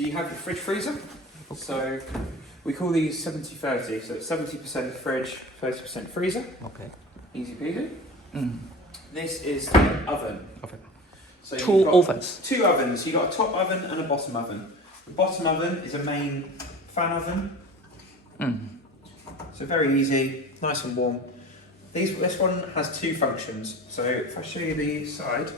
So you have your fridge freezer. Okay. So we call these 70-30. So 70% fridge, 30% freezer. Okay. Easy peasy. This is the oven. Okay. So two ovens. Two ovens. You've got a top oven and a bottom oven. The bottom oven is a main fan oven. So very easy, nice and warm. This one has two functions. So if I show you the side,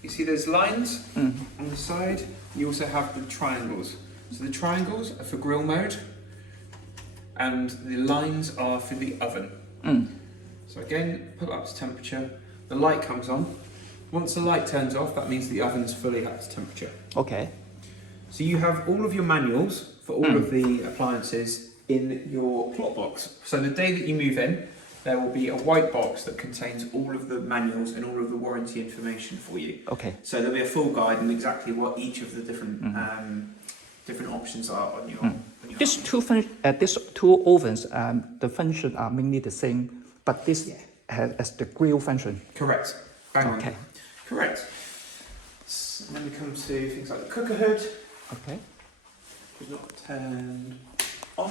you see there's lines on the side. You also have the triangles. So the triangles are for grill mode, and the lines are for the oven. So again, put up to temperature. The light comes on. Once the light turns off, that means the oven's fully at temperature. Okay. So you have all of your manuals for all of the appliances in your plot box. So the day that you move in, there will be a white box that contains all of the manuals and all of the warranty information for you. Okay. So there'll be a full guide on exactly what each of the different different options are on your. On your these two ovens, the functions are mainly the same, but this has the grill function. Correct. Bang on. Okay. Correct. So then we come to things like the cooker hood. Okay. It's not turned on.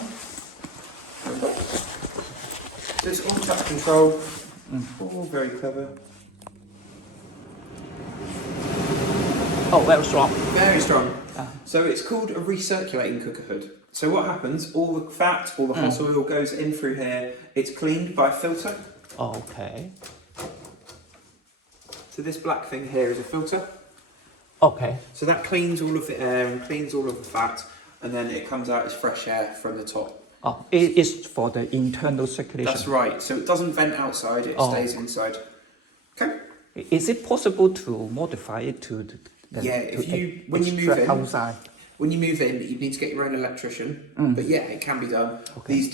So it's all touch control. All very clever. Oh, very strong. Very strong. So it's called a recirculating cooker hood. So what happens? All the fat, all the hot oil goes in through here. It's cleaned by a filter. Okay. So this black thing here is a filter. Okay. So that cleans all of the air and cleans all of the fat, and then it comes out as fresh air from the top. Oh, it is for the internal circulation. That's right. So it doesn't vent outside; it stays inside. Okay. Is it possible to modify it to? When you move in outside. When you move in, you need to get your own electrician. But yeah, it can be done. Okay. These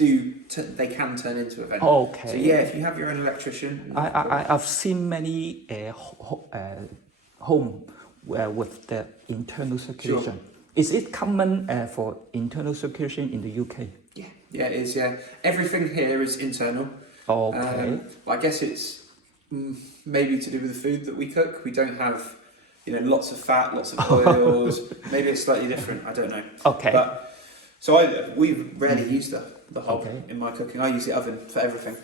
they can turn into a vent. Okay. So yeah, if you have your own electrician. I've seen many home with the internal circulation. Sure. Is it common for internal circulation in the UK? Yeah, it is. Yeah, everything here is internal. Okay. I guess it's maybe to do with the food that we cook. We don't have, lots of fat, lots of oils. Maybe it's slightly different. I don't know. Okay. But we rarely use the hob in my cooking. I use the oven for everything.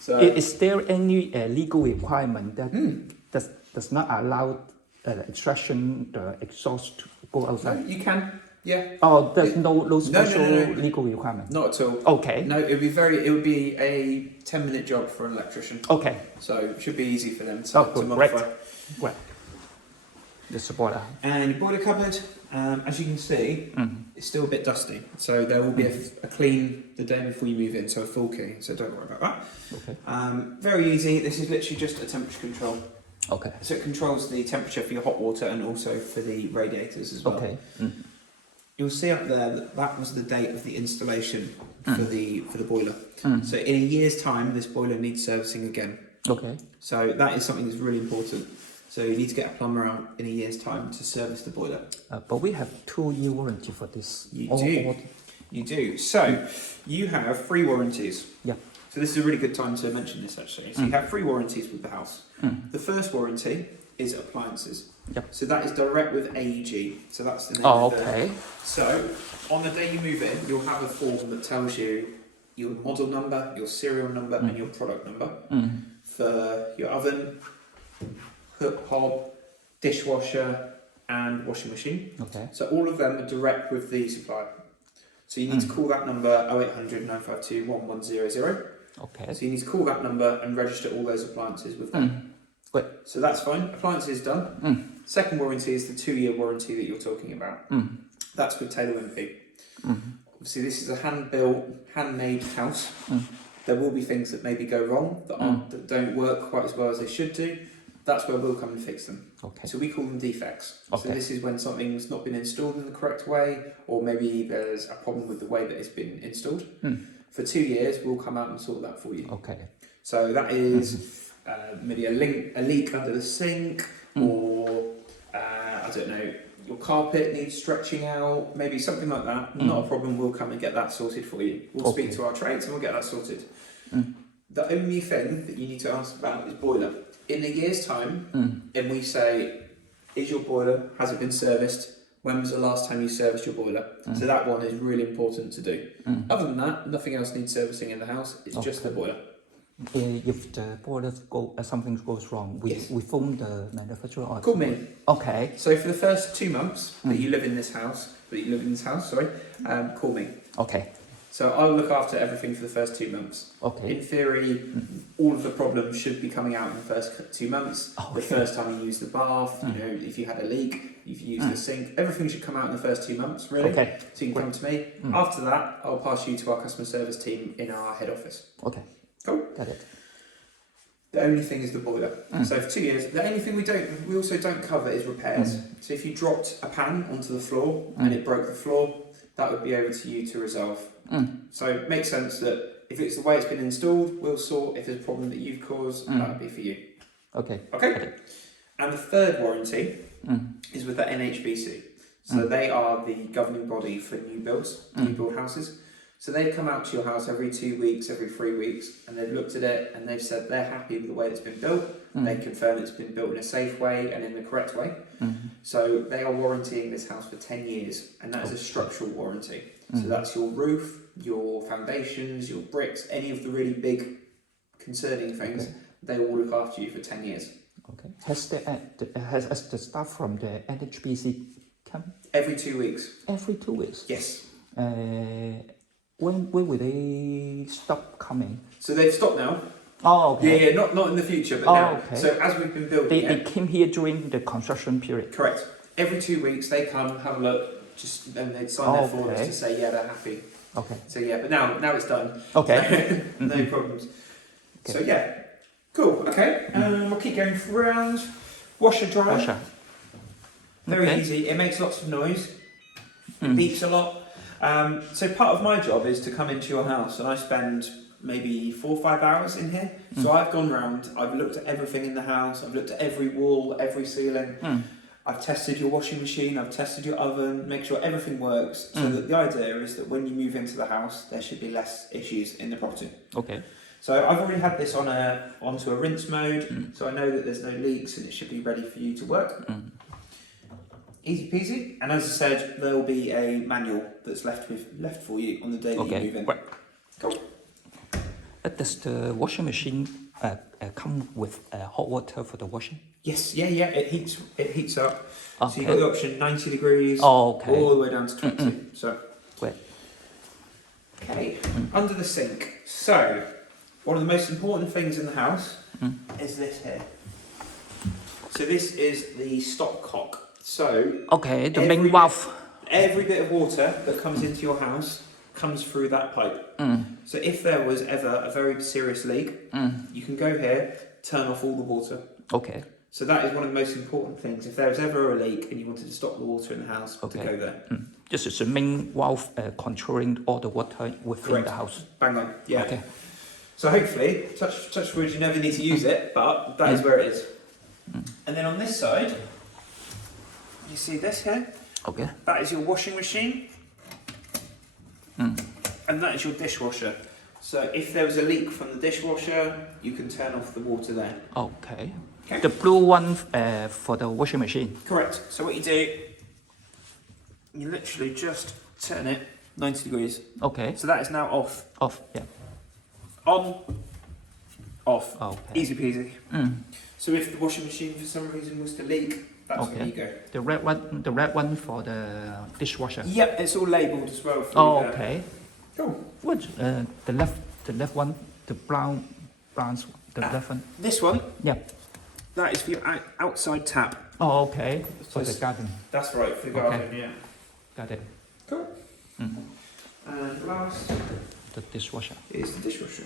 So is there any legal requirement that does not allow extraction the exhaust to go outside? No, you can. Yeah. Oh, there's no special no. legal requirement. Not at all. Okay. No, it would be a 10-minute job for an electrician. Okay. So it should be easy for them to modify. Great. The boiler. And your boiler cupboard, as you can see, it's still a bit dusty. So there will be a clean the day before you move in, so a full clean. So don't worry about that. Okay. Very easy. This is literally just a temperature control. Okay. So it controls the temperature for your hot water and also for the radiators as well. Okay. You'll see up there that was the date of the installation for the boiler. So in a year's time, this boiler needs servicing again. Okay. So that is something that's really important. So you need to get a plumber out in a year's time to service the boiler. But we have 2-year warranty for this. You do. So you have 3 warranties. Yeah. So this is a really good time to mention this actually. So you have 3 warranties with the house. The first warranty is appliances. Yep. So that is direct with AEG. So that's the name of the... So on the day you move in, you'll have a form that tells you your model number, your serial number and your product number for your oven, hob, dishwasher and washing machine. Okay. So all of them are direct with the supplier. So you need to call that number 0800 952 1100. Okay. So you need to call that number and register all those appliances with them. Great. So that's fine. Appliance is done. Second warranty is the 2-year warranty that you're talking about. That's with Taylor Wimpey. Obviously, this is a hand-built, handmade house. There will be things that maybe go wrong that don't work quite as well as they should do. That's where we'll come and fix them. Okay. So we call them defects. Okay. So this is when something's not been installed in the correct way, or maybe there's a problem with the way that it's been installed. For 2 years, we'll come out and sort that for you. Okay. So that is maybe a leak under the sink, or I don't know, your carpet needs stretching out, maybe something like that. Not a problem. We'll come and get that sorted for you. We'll speak to our trades and we'll get that sorted. The only thing that you need to ask about is boiler. In a year's time, and we say, is your boiler, has it been serviced? when was the last time you serviced your boiler? So that one is really important to do. Other than that, nothing else needs servicing in the house. It's just the boiler. If the boiler something goes wrong, we phone the manufacturer. Or Call me. Okay. So for the first 2 months that you live in this house, call me. Okay. So I'll look after everything for the first 2 months. Okay. In theory, all of the problems should be coming out in the first 2 months. Okay. The first time you use the bath, you know, if you had a leak, if you use the sink, everything should come out in the first 2 months, really. Okay. So you can come to me. After that, I'll pass you to our customer service team in our head office. Okay. Cool. Got it. The only thing is the boiler. So for 2 years, the only thing we also don't cover is repairs. So if you dropped a pan onto the floor and it broke the floor, that would be over to you to resolve. So it makes sense that if it's the way it's been installed, we'll sort. If there's a problem that you've caused, that would be for you. Okay. Okay. And the third warranty is with the NHBC. So they are the governing body for new builds, new build houses. So they come out to your house every 2 weeks, every 3 weeks, and they've looked at it and they've said they're happy with the way it's been built. They confirm it's been built in a safe way and in the correct way. So they are warrantying this house for 10 years, and that is a structural warranty. So that's your roof, your foundations, your bricks, any of the really big concerning things, they will look after you for 10 years. Okay. Has the staff from the NHBC come? Every 2 weeks. Every 2 weeks? Yes. When will they stop coming? So they've stopped now. Oh, okay. Yeah, not in the future, but now. Okay. So as we've been building They came here during the construction period? Correct. Every 2 weeks they come, have a look, and they'd sign their forms to say, yeah, they're happy. Okay. So yeah, but now it's done. Okay. No problems. Okay. So yeah, cool. Okay, we'll keep going round. Washer dryer. Washer. Very easy. It makes lots of noise. It beeps a lot. So part of my job is to come into your house, and I spend maybe 4 or 5 hours in here. So I've gone round, I've looked at everything in the house, I've looked at every wall, every ceiling. I've tested your washing machine, I've tested your oven, make sure everything works. So that the idea is that when you move into the house, there should be less issues in the property. Okay. So I've already had this onto a rinse mode, so I know that there's no leaks and it should be ready for you to work. Easy peasy. And as I said, there will be a manual that's left for you on the day that you move in. Right. Cool. Does the washing machine come with hot water for the washing? Yes, yeah. It heats up. Okay. So you've got the option 90 degrees all the way down to 20. So. Great. Okay. Under the sink. So one of the most important things in the house is this here. So this is the stopcock. So the main valve. Every bit of water that comes into your house comes through that pipe. So if there was ever a very serious leak, you can go here, turn off all the water. Okay. So that is one of the most important things. If there was ever a leak and you wanted to stop the water in the house, to go there. This is the main valve controlling all the water within the house. Bang on. Yeah. Okay. So hopefully, touch wood, you never need to use it, but that is where it is. And then on this side, you see this here? Okay. That is your washing machine. And that is your dishwasher. So if there was a leak from the dishwasher, you can turn off the water there. Okay. The blue one for the washing machine. Correct. So what you do, you literally just turn it 90 degrees. Okay. So that is now off. Off, yeah. On, off. Okay. Easy peasy. So if the washing machine for some reason was to leak, that's where you go. The red one for the dishwasher. Yep, it's all labelled as well. For okay. Cool. What? The left one, the brown, the left one. This one. Yeah. That is for your outside tap. Oh, okay. For the garden. That's right, for the garden. Yeah. Got it. Cool. And last, the dishwasher. Is the dishwasher.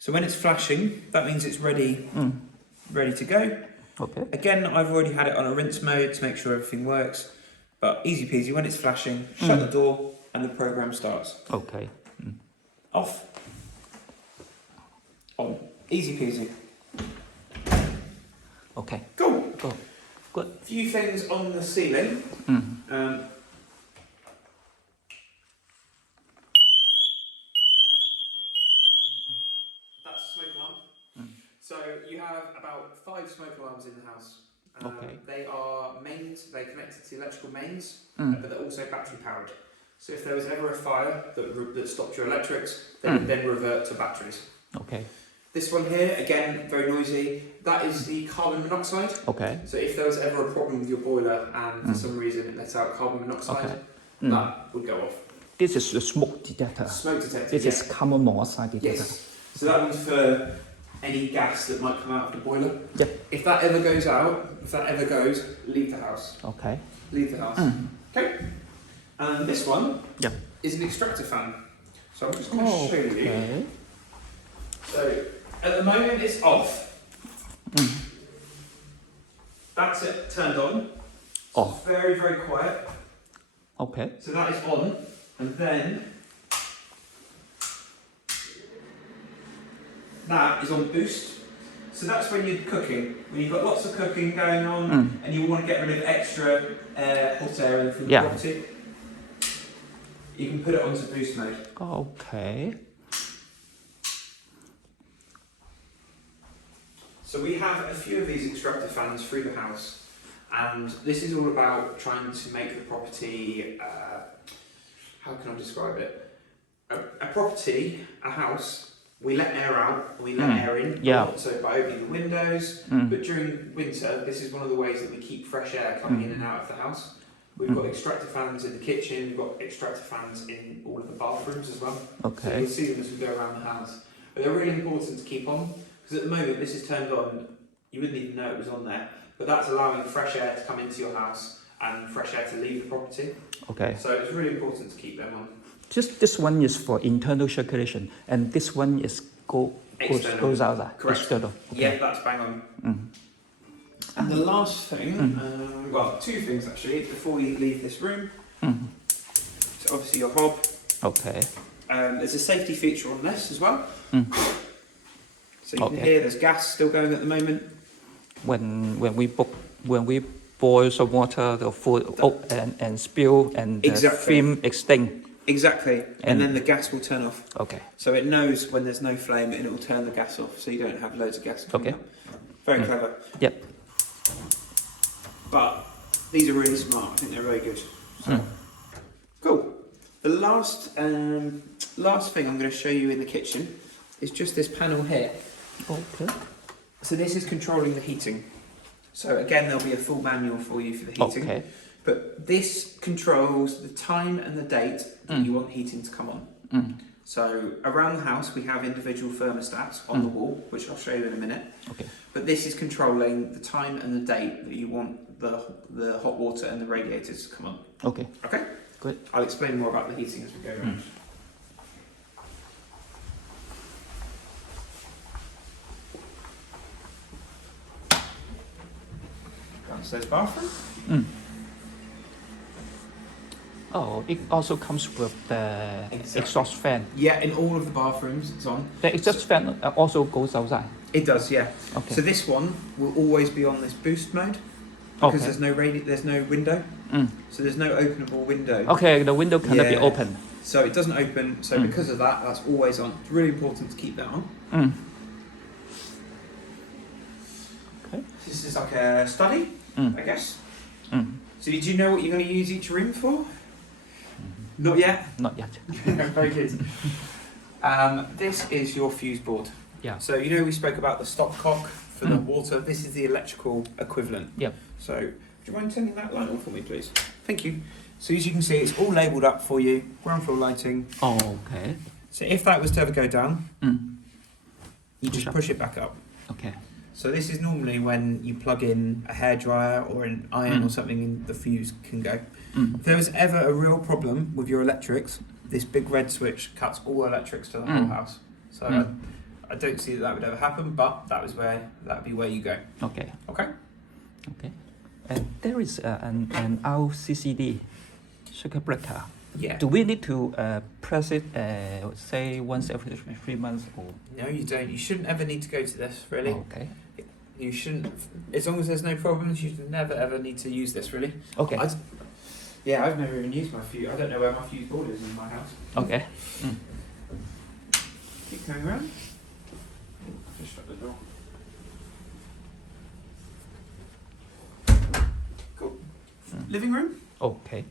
So when it's flashing, that means it's ready to go. Okay. Again, I've already had it on a rinse mode to make sure everything works. But easy peasy, when it's flashing, shut the door and the program starts. Okay. Off. On. Easy peasy. Okay. Cool. Go. Good. A few things on the ceiling. That's a smoke alarm. So you have about 5 They are mains, they're connected to electrical mains, but they're also battery powered. So if there was ever a fire that stopped your electrics, they would then revert to batteries. Okay. This one here, again, very noisy, that is the carbon monoxide. Okay. So if there was ever a problem with your boiler and for some reason it let out carbon monoxide, that would go off. This is the smoke detector. Smoke detector. This is carbon monoxide detector. Yes. So that one's for any gas that might come out of the boiler. Yep. If that ever goes out, leave the house. Okay. Leave the house. Okay. And this one is an extractor fan. So I'm just going to show you. So at the moment it's off. That's it turned on. Off. Very, very quiet. Okay. So that is on, and then that is on boost. So that's when you're cooking, when you've got lots of cooking going on, and you want to get rid of extra hot air from the property. You can put it onto boost mode. Okay. So we have a few of these extractor fans through the house, and this is all about trying to make the property, how can I describe it? A property, a house, we let air out, we let air in, so by opening the windows, but during winter, this is one of the ways that we keep fresh air coming in and out of the house. We've got extractor fans in the kitchen, we've got extractor fans in all of the bathrooms as well. Okay. So you'll see them as we go around the house. But they're really important to keep on, because at the moment this is turned on, you wouldn't even know it was on there, but that's allowing fresh air to come into your house and fresh air to leave the property. Okay. So it's really important to keep them on. Just this one is for internal circulation, and this one is goes outside. Correct. External. Okay. Yeah, that's bang on. And the last thing, well, two things actually, before we leave this room. So obviously your hob. Okay. There's a safety feature on this as well. So you can hear there's gas still going at the moment. When we boil some water, the food and spill and the flame extinct. Exactly, and then the gas will turn off. Okay. So it knows when there's no flame and it will turn the gas off, so you don't have loads of gas coming up. Very clever. Yep. But these are really smart. I think they're very good. So, cool. The last thing I'm going to show you in the kitchen is just this panel here. Okay. So this is controlling the heating. So again, there'll be a full manual for you for the heating. Okay. But this controls the time and the date that you want heating to come on. So around the house, we have individual thermostats on the wall, which I'll show you in a minute. Okay. But this is controlling the time and the date that you want the hot water and the radiators to come on. Okay. Okay? Good. I'll explain more about the heating as we go around. Downstairs bathroom. Oh, it also comes with the exhaust fan. Yeah, in all of the bathrooms it's on. The exhaust fan also goes outside. It does, yeah. Okay. So this one will always be on this boost mode because there's no window. So there's no openable window. Okay, the window cannot be open. So it doesn't open. So because of that, that's always on. It's really important to keep that on. Okay. This is like a study, I guess. So do you know what you're going to use each room for? Not yet? Not yet. Very good. This is your fuse board. Yeah. So you know we spoke about the stopcock for the water. This is the electrical equivalent. Yep. So do you mind turning that light on for me, please? Thank you. So as you can see, it's all labelled up for you. Ground floor lighting. Oh, okay. So if that was to ever go down, you just push it back up. Okay. So this is normally when you plug in a hairdryer or an iron or something, and the fuse can go. If there was ever a real problem with your electrics, this big red switch cuts all electrics to the whole house. So I don't see that would ever happen, but that would be where you go. Okay. Okay. Okay. And there is an RCCD circuit breaker. Yeah. Do we need to press it, say once every 3 months or? No, you don't. You shouldn't ever need to go to this, really. Okay. You shouldn't. As long as there's no problems, you should never ever need to use this, really. Okay. I've never even used my fuse. I don't know where my fuse board is in my house. Okay. Keep going around. Just shut the door. living room. Okay.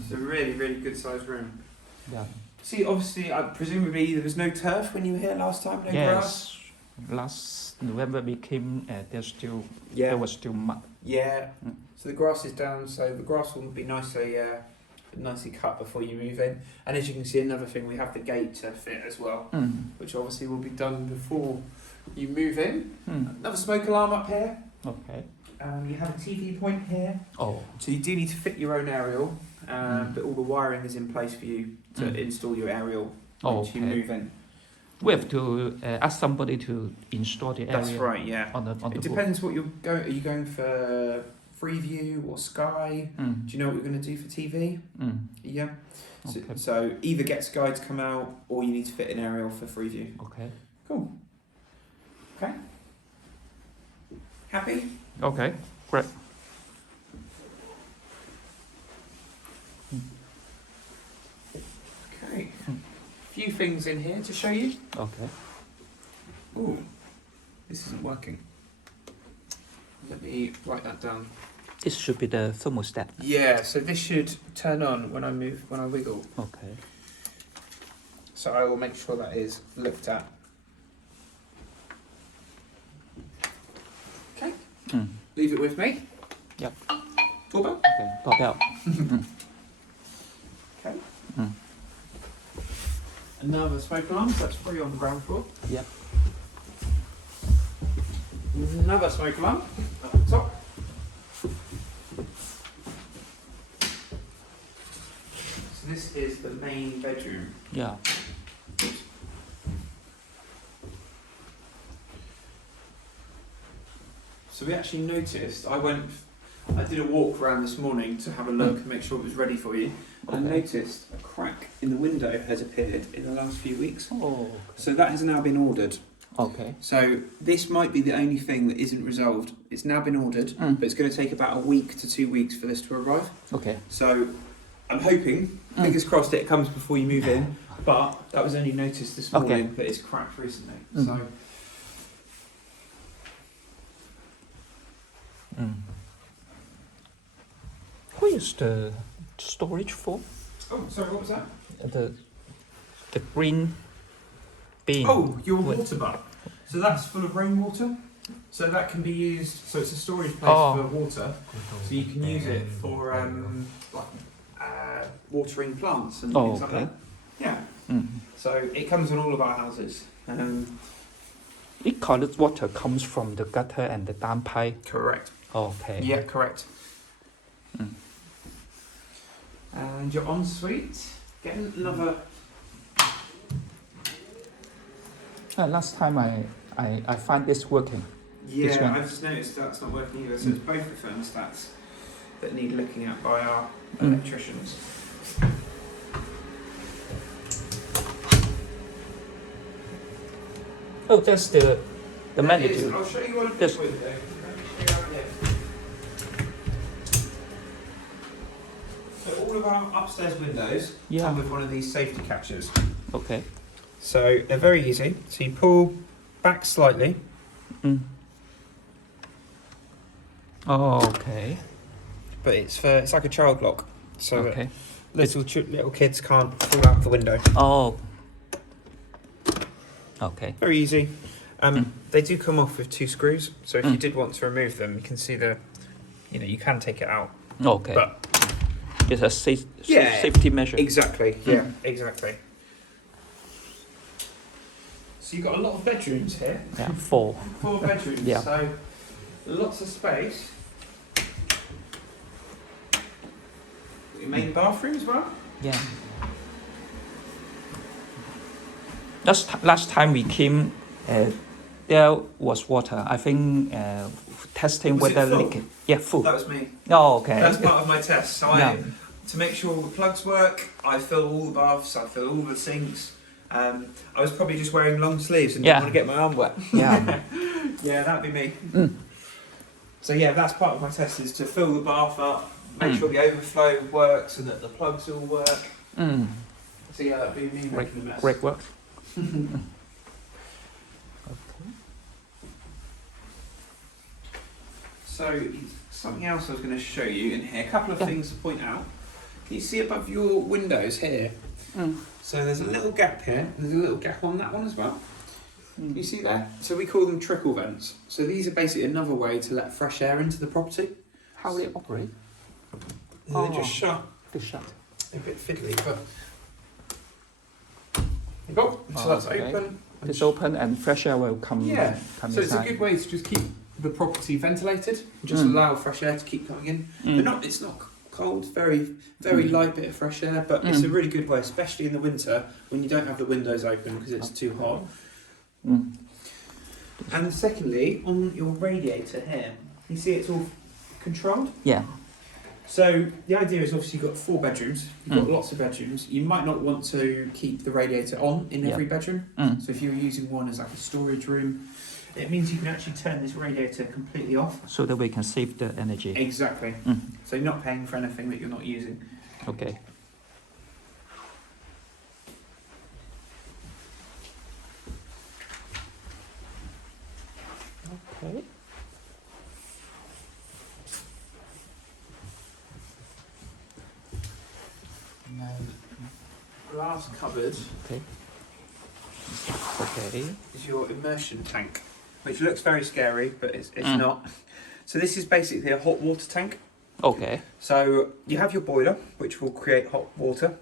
It's a really, really good sized room. Yeah. See, obviously, presumably there was no turf when you were here last time, no grass? Yes. Last November we came, Yeah. there was still mud. Yeah. So the grass is down, so the grass will be nicely cut before you move in. And as you can see, another thing, we have the gate to fit as well, which obviously will be done before you move in. Another smoke alarm up here. Okay. You have a TV point here. Oh. So you do need to fit your own aerial, but all the wiring is in place for you to install your aerial once you move in. We have to ask somebody to install the area. That's right, yeah. On the it depends what you're going. Are you going for Freeview or Sky? Do you know what you're going to do for TV? Yeah. So, Okay. so either get Sky to come out, or you need to fit an aerial for Freeview. Okay. Cool. Okay. Happy? Okay. Great. Okay. Few things in here to show you. Okay. Ooh, this isn't working. Let me write that down. This should be the thermostat. Yeah, so this should turn on when I wiggle. Okay. So I will make sure that is looked at. Okay. Leave it with me. Yep. Doorbell. Okay. Doorbell. Okay. Another smoke alarm, so that's free on the ground floor. Yep. Another smoke alarm up the top. So this is the main bedroom. Yeah. So we actually noticed, I did a walk around this morning to have a look and make sure it was ready for you. And I noticed a crack in the window has appeared in the last few weeks. Oh. Okay. So that has now been ordered. Okay. So this might be the only thing that isn't resolved. It's now been ordered, but it's going to take about a week to 2 weeks for this to arrive. Okay. So I'm hoping, fingers crossed, it comes before you move in. But that was only noticed this morning that it's cracked recently. So. What is the storage for? Oh, sorry, what was that? The green bin. Oh, your water butt. So that's full of rainwater. So that can be used. So it's a storage place for water. So you can use it for watering plants and things like that. Yeah. So it comes in all of our houses. It colored water comes from the gutter and the downpipe. Correct. Okay. Yeah, correct. And your ensuite. Getting another. Last time I find this working. Yeah, I've just noticed that's not working either. So it's both the thermostats that need looking at by our electricians. Oh, that's the magnitude. I'll show you what I'm Yes. with though. So all of our upstairs windows come with one of these safety catches. Okay. So they're very easy. So you pull back slightly. Oh, okay. But it's like a child lock. So Okay. little kids can't fall out the window. Oh. Okay. Very easy. They do come off with 2 screws. So if you did want to remove them, you can see you can take it out. Okay. But it's a safety measure. Exactly. Yeah. Exactly. So you've got a lot of bedrooms here. Yeah, 4. 4 bedrooms. Yeah. So lots of space. Your main bathroom as well. Yeah. Last time we came, there was water. I think testing Was it whether full? leaking. Yeah, full. That was me. Oh, okay. That's part of my test. So to make sure all the plugs work, I fill all the baths, I fill all the sinks. I was probably just wearing long sleeves and didn't want to get my arm wet. Yeah. Yeah, that'd be me. So yeah, that's part of my test, is to fill the bath up, make sure the overflow works and that the plugs all work. So yeah, that'd be me making a mess. Great work. So something else I was going to show you in here. A couple of things to point out. Can you see above your windows here? So there's a little gap here. And there's a little gap on that one as well. Can you see that? So we call them trickle vents. So these are basically another way to let fresh air into the property. How they operate? They're just shut. They're shut. A bit fiddly, but there you go. So that's open. It's open and fresh air will come. Yeah. Come So it's a inside. good way to just keep the property ventilated. Just allow fresh air to keep coming in. It's not cold. Very light bit of fresh air, but it's a really good way, especially in the winter when you don't have the windows open because it's too hot. And secondly, on your radiator here, you see it's all controlled. Yeah. So the idea is obviously you've got 4 bedrooms, you've got lots of bedrooms. You might not want to keep the radiator on in every bedroom. So if you're using one as like a storage room, it means you can actually turn this radiator completely off. So that we can save the energy. Exactly. So you're not paying for anything that you're not using. Okay. Okay. Glass cupboard Okay. Okay. is your immersion tank, which looks very scary, but it's not. So this is basically a hot water tank. Okay. So you have your boiler, which will create hot water.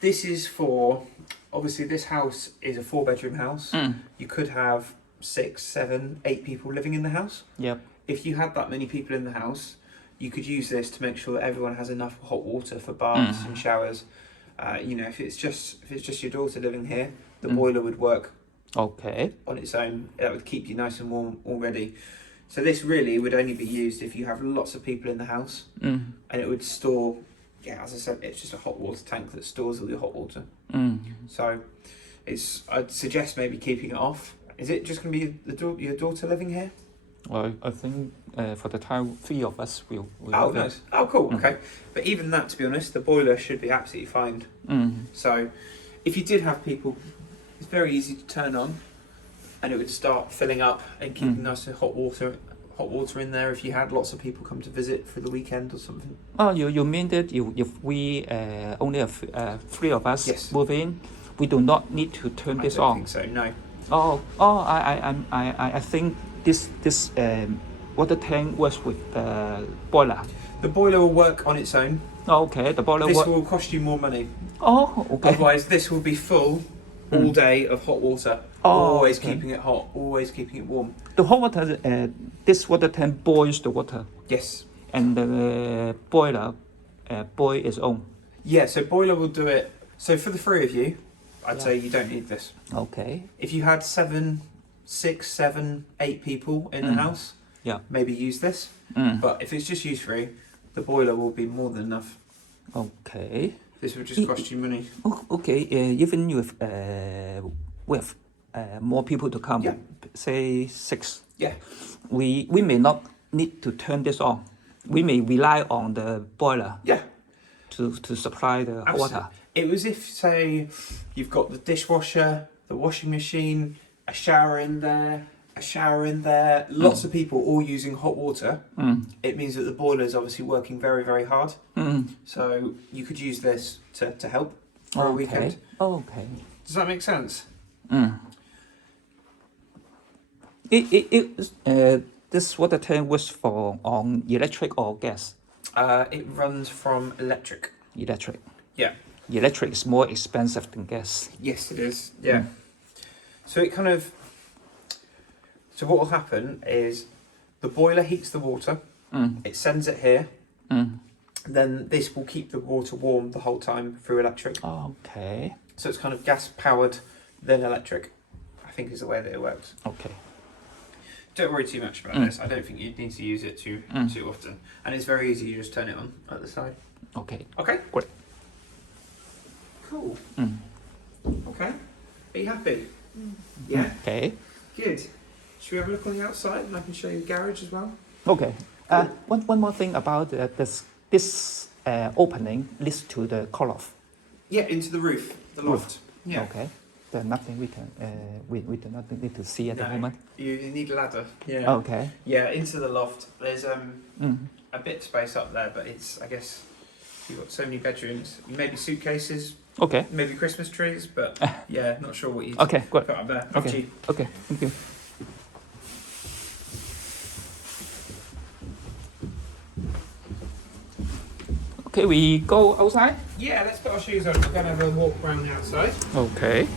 This is for, obviously this house is a 4-bedroom house. You could have 6, 7, 8 people living in the house. Yep. If you had that many people in the house, you could use this to make sure that everyone has enough hot water for baths and showers. If it's just your daughter living here, the boiler would work Okay. on its own. That would keep you nice and warm already. So this really would only be used if you have lots of people in the house, and it would store. Yeah, as I said, it's just a hot water tank that stores all your hot water. So I'd suggest maybe keeping it off. Is it just going to be your daughter living here? Well, I think for the time, 3 of us will. Oh, nice. Oh, cool. Okay. But even that, to be honest, the boiler should be absolutely fine. So if you did have people, it's very easy to turn on, and it would start filling up and keeping nice hot water in there if you had lots of people come to visit for the weekend or something. Oh, you mean that if we only have 3 of us Yes. move in, we do not need to turn this I don't on? think so. No. I think this water tank works with the boiler. The boiler will work on its own. Oh, okay, the boiler This work. will cost you more money. Oh, okay. Otherwise, this will be full all day of hot water. Oh, Always okay. keeping it hot. Always keeping it warm. The hot water, this water tank boils the water, Yes. and the boiler boil its own. Yeah. So boiler will do it. So for the 3 of you, I'd say you don't need this. Okay. If you had 7, 6, 7, 8 people in the house, maybe use this. But if it's just you 3, the boiler will be more than enough. Okay. This will just cost you money. Okay. Even with more people to come, say 6. Yeah. We may not need to turn this on. We may rely on the boiler. Yeah. To supply the water. It was if, say, you've got the dishwasher, the washing machine, a shower in there, lots of people all using hot water. It means that the boiler is obviously working very, very hard. So you could use this to help for a weekend. Okay. Does that make sense? This water tank works on electric or gas? It runs from electric. Electric. Yeah. Electric is more expensive than gas. Yes, it is. Yeah. So it kind of. So what will happen is the boiler heats the water. It sends it here. Then this will keep the water warm the whole time through electric. Okay. So it's kind of gas powered, then electric. I think is the way that it works. Okay. Don't worry too much about this. I don't think you need to use it too often. And it's very easy. You just turn it on at the side. Okay. Okay. Great. Cool. Okay. Are you happy? Yeah. Okay. Good. Should we have a look on the outside and I can show you the garage as well? Okay. One more thing about this opening leads to the call-off. Yeah, into the roof, the loft. Yeah. Okay. there's nothing we can we do not need to see at the moment. You need a ladder. Yeah. Okay. Yeah, into the loft. There's a bit of space up there, but it's, I guess, you've got so many bedrooms. Maybe suitcases. Okay. Maybe Christmas trees, but yeah, not sure what you Okay, good. put up there. Up to Okay. you. Okay. Thank you. Okay, we go outside. Yeah, let's put our shoes on. We're going to have a walk around the outside. Okay.